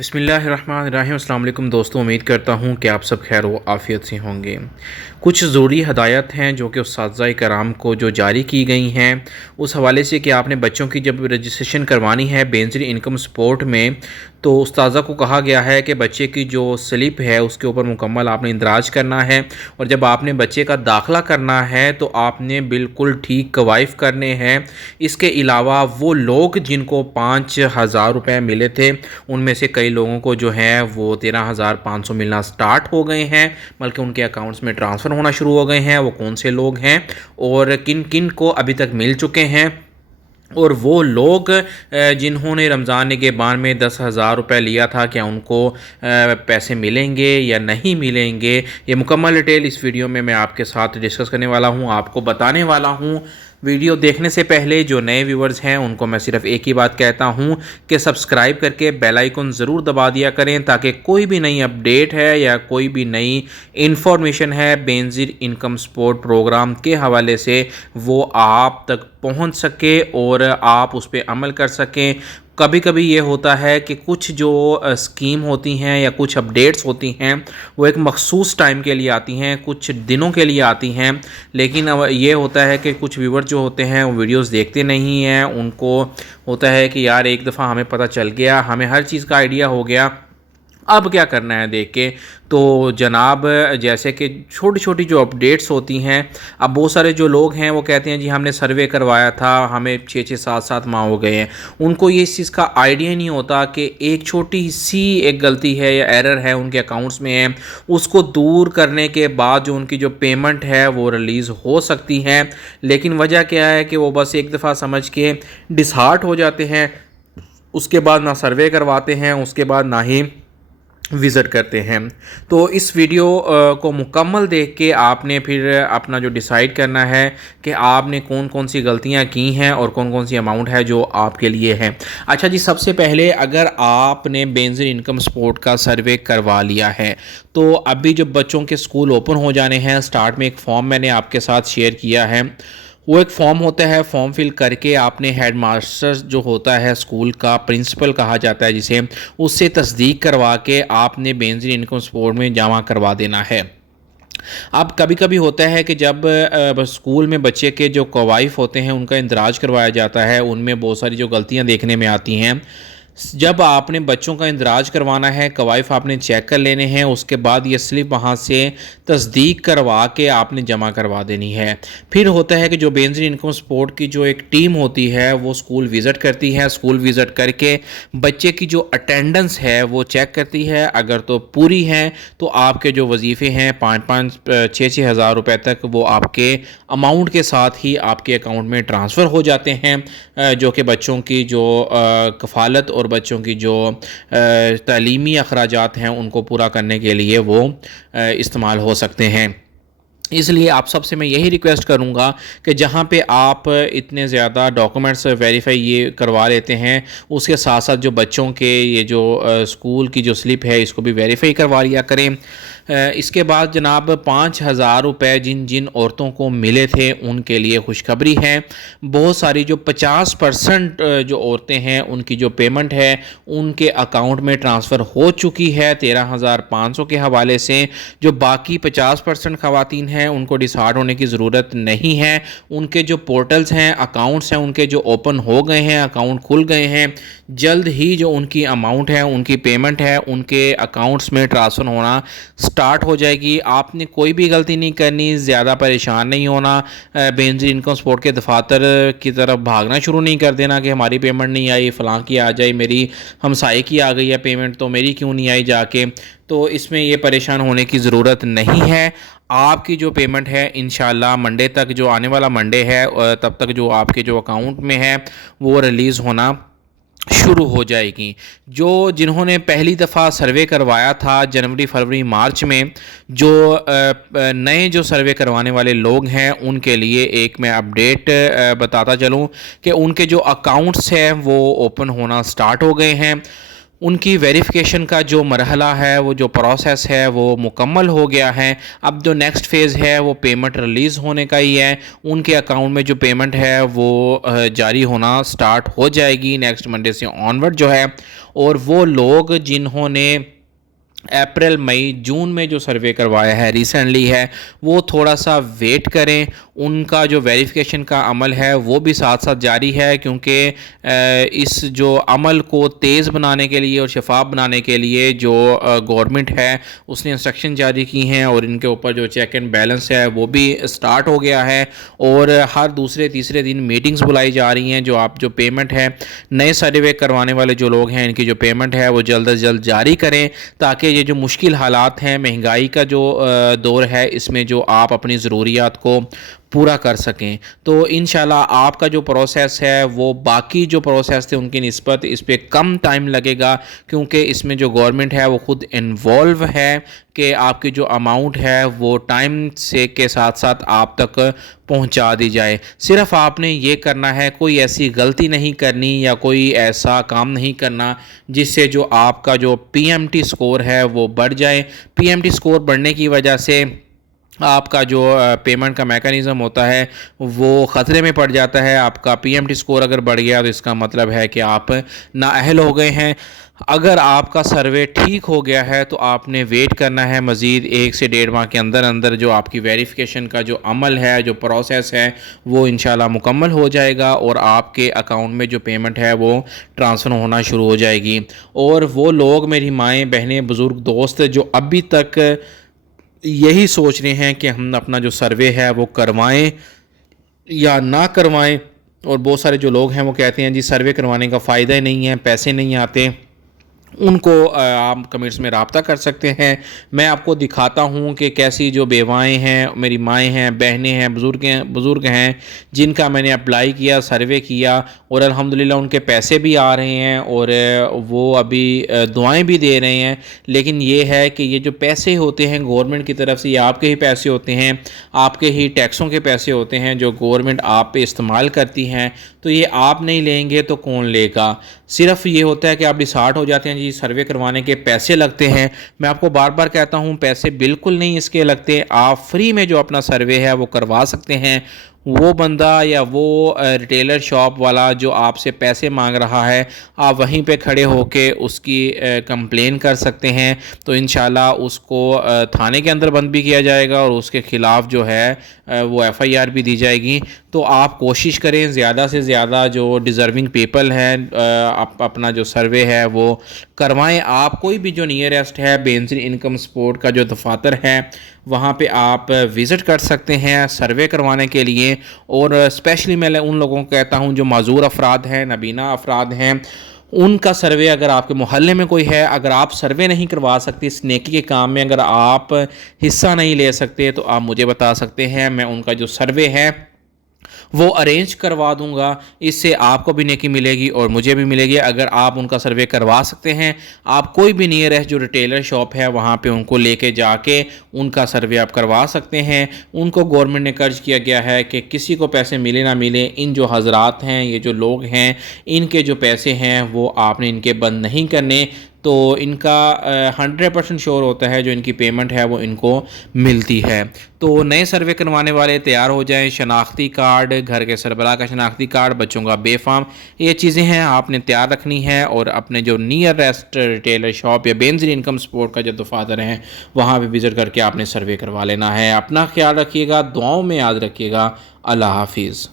بسم اللہ الرحمن الرحیم۔ السلام علیکم دوستوں، امید کرتا ہوں کہ آپ سب خیر و عافیت سے ہوں گے۔ کچھ ضروری ہدایت ہیں جو کہ اساتذہ کرام کو جو جاری کی گئی ہیں اس حوالے سے کہ آپ نے بچوں کی جب رجسٹریشن کروانی ہے بینظیر انکم سپورٹ میں تو استاذہ کو کہا گیا ہے کہ بچے کی جو سلپ ہے اس کے اوپر مکمل آپ نے اندراج کرنا ہے، اور جب آپ نے بچے کا داخلہ کرنا ہے تو آپ نے بالکل ٹھیک کوائف کرنے ہیں۔ اس کے علاوہ وہ لوگ جن کو 5,000 روپے ملے تھے ان میں سے کئی لوگوں کو جو ہے وہ 13,500 ملنا سٹارٹ ہو گئے ہیں، بلکہ ان کے اکاؤنٹس میں ٹرانسفر ہونا شروع ہو گئے ہیں۔ وہ کون سے لوگ ہیں اور کن کن کو ابھی تک مل چکے ہیں، اور وہ لوگ جنہوں نے رمضان نگہبان میں 10,000 روپے لیا تھا کیا ان کو پیسے ملیں گے یا نہیں ملیں گے، یہ مکمل ڈیٹیل اس ویڈیو میں آپ کے ساتھ ڈسکس کرنے والا ہوں، آپ کو بتانے والا ہوں۔ ویڈیو دیکھنے سے پہلے جو نئے ویورز ہیں ان کو میں صرف ایک ہی بات کہتا ہوں کہ سبسکرائب کر کے بیل آئیکن ضرور دبا دیا کریں تاکہ کوئی بھی نئی اپڈیٹ ہے یا کوئی بھی نئی انفارمیشن ہے بینظیر انکم سپورٹ پروگرام کے حوالے سے وہ آپ تک پہنچ سکے اور آپ اس پہ عمل کر سکیں۔ کبھی کبھی یہ ہوتا ہے کہ کچھ جو اسکیم ہوتی ہیں یا کچھ اپڈیٹس ہوتی ہیں وہ ایک مخصوص ٹائم کے لیے آتی ہیں، کچھ دنوں کے لیے آتی ہیں، لیکن یہ ہوتا ہے کہ کچھ ویور جو ہوتے ہیں وہ ویڈیوز دیکھتے نہیں ہیں، ان کو ہوتا ہے کہ یار ایک دفعہ ہمیں پتہ چل گیا، ہمیں ہر چیز کا آئیڈیا ہو گیا، اب کیا کرنا ہے دیکھ کے۔ تو جناب جیسے کہ چھوٹی چھوٹی جو اپڈیٹس ہوتی ہیں، اب بہت سارے جو لوگ ہیں وہ کہتے ہیں جی ہم نے سروے کروایا تھا، ہمیں 6-7 ماہ ہو گئے ہیں، ان کو یہ اس چیز کا آئیڈیا نہیں ہوتا کہ ایک چھوٹی سی ایک غلطی ہے یا ایرر ہے ان کے اکاؤنٹس میں ہے، اس کو دور کرنے کے بعد جو ان کی جو پیمنٹ ہے وہ ریلیز ہو سکتی ہے، لیکن وجہ کیا ہے کہ وہ بس ایک دفعہ سمجھ کے ڈسہارٹ ہو جاتے ہیں، اس کے بعد نہ سروے کرواتے ہیں، اس کے بعد نہ ہی وزٹ کرتے ہیں۔ تو اس ویڈیو کو مکمل دیکھ کے آپ نے پھر اپنا جو ڈیسائیڈ کرنا ہے کہ آپ نے کون کون سی غلطیاں کی ہیں اور کون کون سی اماؤنٹ ہے جو آپ کے لیے ہے۔ اچھا جی، سب سے پہلے اگر آپ نے بینظیر انکم سپورٹ کا سروے کروا لیا ہے تو ابھی جب بچوں کے سکول اوپن ہو جانے ہیں، سٹارٹ میں ایک فارم میں نے آپ کے ساتھ شیئر کیا ہے، وہ ایک فارم ہوتا ہے، فارم فل کر کے آپ نے ہیڈ ماسٹر جو ہوتا ہے اسکول کا، پرنسپل کہا جاتا ہے جسے، اس سے تصدیق کروا کے آپ نے بینظیر انکم سپورٹ میں جمع کروا دینا ہے۔ اب کبھی کبھی ہوتا ہے کہ جب اسکول میں بچے کے جو کوائف ہوتے ہیں ان کا اندراج کروایا جاتا ہے، ان میں بہت ساری جو غلطیاں دیکھنے میں آتی ہیں۔ جب آپ نے بچوں کا اندراج کروانا ہے، کوائف آپ نے چیک کر لینے ہیں، اس کے بعد یہ سلپ وہاں سے تصدیق کروا کے آپ نے جمع کروا دینی ہے۔ پھر ہوتا ہے کہ جو بینظیر انکم سپورٹ کی جو ایک ٹیم ہوتی ہے وہ اسکول وزٹ کرتی ہے، اسکول وزٹ کر کے بچے کی جو اٹینڈنس ہے وہ چیک کرتی ہے، اگر تو پوری ہے تو آپ کے جو وظیفے ہیں 5-6 ہزار روپے تک وہ آپ کے اماؤنٹ کے ساتھ ہی آپ کے اکاؤنٹ میں ٹرانسفر ہو جاتے ہیں، جو کہ بچوں کی جو کفالت اور بچوں کی جو تعلیمی اخراجات ہیں ان کو پورا کرنے کے لیے وہ استعمال ہو سکتے ہیں۔ اس لیے آپ سب سے میں یہی ریکویسٹ کروں گا کہ جہاں پہ آپ اتنے زیادہ ڈاکومنٹس ویریفائی یہ کروا لیتے ہیں، اس کے ساتھ ساتھ جو بچوں کے یہ جو اسکول کی جو سلپ ہے اس کو بھی ویریفائی کروا لیا کریں۔ اس کے بعد جناب 5,000 روپے جن جن عورتوں کو ملے تھے ان کے لیے خوشخبری ہے، بہت ساری جو 50% جو عورتیں ہیں ان کی جو پیمنٹ ہے ان کے اکاؤنٹ میں ٹرانسفر ہو چکی ہے 13,500 کے حوالے سے۔ جو باقی 50% خواتین ہیں ان کو ڈسہارٹ ہونے کی ضرورت نہیں ہے، ان کے جو پورٹلز ہیں، اکاؤنٹس ہیں ان کے جو اوپن ہو گئے ہیں، اکاؤنٹ کھل گئے ہیں، جلد ہی جو ان کی اماؤنٹ ہے، ان کی پیمنٹ ہے ان کے اکاؤنٹس میں ٹرانسفر ہونا سٹارٹ ہو جائے گی۔ آپ نے کوئی بھی غلطی نہیں کرنی، زیادہ پریشان نہیں ہونا، بینظیر انکم سپورٹ کے دفاتر کی طرف بھاگنا شروع نہیں کر دینا کہ ہماری پیمنٹ نہیں آئی، فلاں کی آ جائے، میری ہمسائے کی آ گئی ہے پیمنٹ تو میری کیوں نہیں آئی جا کے۔ تو اس میں یہ پریشان ہونے کی ضرورت نہیں ہے۔ آپ کی جو پیمنٹ ہے انشاءاللہ منڈے تک، جو آنے والا منڈے ہے، تب تک جو آپ کے جو اکاؤنٹ میں ہے وہ ریلیز ہونا شروع ہو جائے گی۔ جنہوں نے پہلی دفعہ سروے کروایا تھا جنوری فروری مارچ میں، جو نئے جو سروے کروانے والے لوگ ہیں ان کے لیے ایک میں اپڈیٹ بتاتا چلوں کہ ان کے جو اکاؤنٹس ہیں وہ اوپن ہونا سٹارٹ ہو گئے ہیں۔ ان کی ویریفیکیشن کا جو مرحلہ ہے، وہ جو پروسیس ہے وہ مکمل ہو گیا ہے۔ اب جو نیکسٹ فیز ہے وہ پیمنٹ ریلیز ہونے کا ہی ہے۔ ان کے اکاؤنٹ میں جو پیمنٹ ہے وہ جاری ہونا سٹارٹ ہو جائے گی نیکسٹ منڈے سے آنورڈ جو ہے۔ اور وہ لوگ جنہوں نے اپریل مئی جون میں جو سروے کروایا ہے ریسنٹلی ہے، وہ تھوڑا سا ویٹ کریں۔ ان کا جو ویریفیکیشن کا عمل ہے وہ بھی ساتھ ساتھ جاری ہے، کیونکہ اس جو عمل کو تیز بنانے کے لیے اور شفاف بنانے کے لیے جو گورنمنٹ ہے اس نے انسٹرکشن جاری کی ہیں، اور ان کے اوپر جو چیک اینڈ بیلنس ہے وہ بھی سٹارٹ ہو گیا ہے۔ اور ہر دوسرے تیسرے دن میٹنگز بلائی جا رہی ہیں۔ جو پیمنٹ ہے نئے سروے کروانے والے جو لوگ ہیں، ان کی جو پیمنٹ ہے وہ جلد از جلد جاری کریں، تاکہ یہ جو مشکل حالات ہیں، مہنگائی کا جو دور ہے، اس میں جو آپ اپنی ضروریات کو پورا کر سکیں۔ تو انشاءاللہ آپ کا جو پروسیس ہے وہ باقی جو پروسیس تھے ان کی نسبت اس پہ کم ٹائم لگے گا، کیونکہ اس میں جو گورنمنٹ ہے وہ خود انوالو ہے کہ آپ کی جو اماؤنٹ ہے وہ ٹائم سے کے ساتھ ساتھ آپ تک پہنچا دی جائے۔ صرف آپ نے یہ کرنا ہے، کوئی ایسی غلطی نہیں کرنی یا کوئی ایسا کام نہیں کرنا جس سے جو آپ کا جو پی ایم ٹی سکور ہے وہ بڑھ جائے۔ پی ایم ٹی سکور بڑھنے کی وجہ سے آپ کا جو پیمنٹ کا میکانزم ہوتا ہے وہ خطرے میں پڑ جاتا ہے۔ آپ کا پی ایم ٹی سکور اگر بڑھ گیا تو اس کا مطلب ہے کہ آپ نااہل ہو گئے ہیں۔ اگر آپ کا سروے ٹھیک ہو گیا ہے تو آپ نے ویٹ کرنا ہے مزید 1 سے 1.5 ماہ کے اندر اندر جو آپ کی ویریفیکیشن کا جو عمل ہے، جو پروسیس ہے، وہ انشاءاللہ مکمل ہو جائے گا، اور آپ کے اکاؤنٹ میں جو پیمنٹ ہے وہ ٹرانسفر ہونا شروع ہو جائے گی۔ اور وہ لوگ، میری مائیں، بہنیں، بزرگ، دوست جو ابھی تک یہی سوچ رہے ہیں کہ ہم اپنا جو سروے ہے وہ کروائیں یا نہ کروائیں، اور بہت سارے جو لوگ ہیں وہ کہتے ہیں جی سروے کروانے کا فائدہ ہی نہیں ہے، پیسے نہیں آتے، ان کو آپ کمنٹس میں رابطہ کر سکتے ہیں۔ میں آپ کو دکھاتا ہوں کہ کیسی جو بیوائیں ہیں، میری مائیں ہیں، بہنیں ہیں، بزرگ ہیں، جن کا میں نے اپلائی کیا، سروے کیا، اور الحمدللہ ان کے پیسے بھی آ رہے ہیں، اور وہ ابھی دعائیں بھی دے رہے ہیں۔ لیکن یہ ہے کہ یہ جو پیسے ہوتے ہیں گورنمنٹ کی طرف سے، یہ آپ کے ہی پیسے ہوتے ہیں، آپ کے ہی ٹیکسوں کے پیسے ہوتے ہیں جو گورنمنٹ آپ پہ استعمال کرتی ہیں۔ تو یہ آپ نہیں لیں گے تو کون لے گا؟ صرف یہ ہوتا ہے کہ آپ ڈسہارٹ ہو جاتے ہیں جی سروے کروانے کے پیسے لگتے ہیں۔ میں آپ کو بار بار کہتا ہوں پیسے بالکل نہیں اس کے لگتے۔ آپ فری میں جو اپنا سروے ہے وہ کروا سکتے ہیں۔ وہ بندہ یا وہ ریٹیلر شاپ والا جو آپ سے پیسے مانگ رہا ہے، آپ وہیں پہ کھڑے ہو کے اس کی کمپلین کر سکتے ہیں، تو انشاءاللہ اس کو تھانے کے اندر بند بھی کیا جائے گا، اور اس کے خلاف جو ہے وہ ایف آئی آر بھی دی جائے گی۔ تو آپ کوشش کریں زیادہ سے زیادہ جو ڈیزرونگ پیپل ہیں اپنا جو سروے ہے وہ کروائیں۔ آپ کوئی بھی جو نیئرسٹ ہے بینظیر انکم سپورٹ کا جو دفاتر ہے وہاں پہ آپ وزٹ کر سکتے ہیں سروے کروانے کے لیے۔ اور اسپیشلی میں ان لوگوں کو کہتا ہوں جو معذور افراد ہیں، نابینا افراد ہیں، ان کا سروے اگر آپ کے محلے میں کوئی ہے، اگر آپ سروے نہیں کروا سکتے اس نیکی کے کام میں، اگر آپ حصہ نہیں لے سکتے تو آپ مجھے بتا سکتے ہیں، میں ان کا جو سروے ہے وہ ارینج کروا دوں گا۔ اس سے آپ کو بھی نیکی ملے گی اور مجھے بھی ملے گی۔ اگر آپ ان کا سروے کروا سکتے ہیں، آپ کوئی بھی نیئرسٹ جو ریٹیلر شاپ ہے وہاں پہ ان کو لے کے جا کے ان کا سروے آپ کروا سکتے ہیں۔ ان کو گورنمنٹ نے قرض کیا گیا ہے کہ کسی کو پیسے ملے نہ ملے، ان جو حضرات ہیں، یہ جو لوگ ہیں، ان کے جو پیسے ہیں وہ آپ نے ان کے بند نہیں کرنے، تو ان کا 100% شور ہوتا ہے جو ان کی پیمنٹ ہے وہ ان کو ملتی ہے۔ تو نئے سروے کروانے والے تیار ہو جائیں۔ شناختی کارڈ، گھر کے سربراہ کا شناختی کارڈ، بچوں کا بے فارم، یہ چیزیں ہیں آپ نے تیار رکھنی ہے، اور اپنے جو نیئرسٹ ریٹیلر شاپ یا بینظیر انکم سپورٹ کا جو دفاتر ہیں وہاں پہ وزٹ کر کے آپ نے سروے کروا لینا ہے۔ اپنا خیال رکھیے گا، دعاؤں میں یاد رکھیے گا۔ اللہ حافظ۔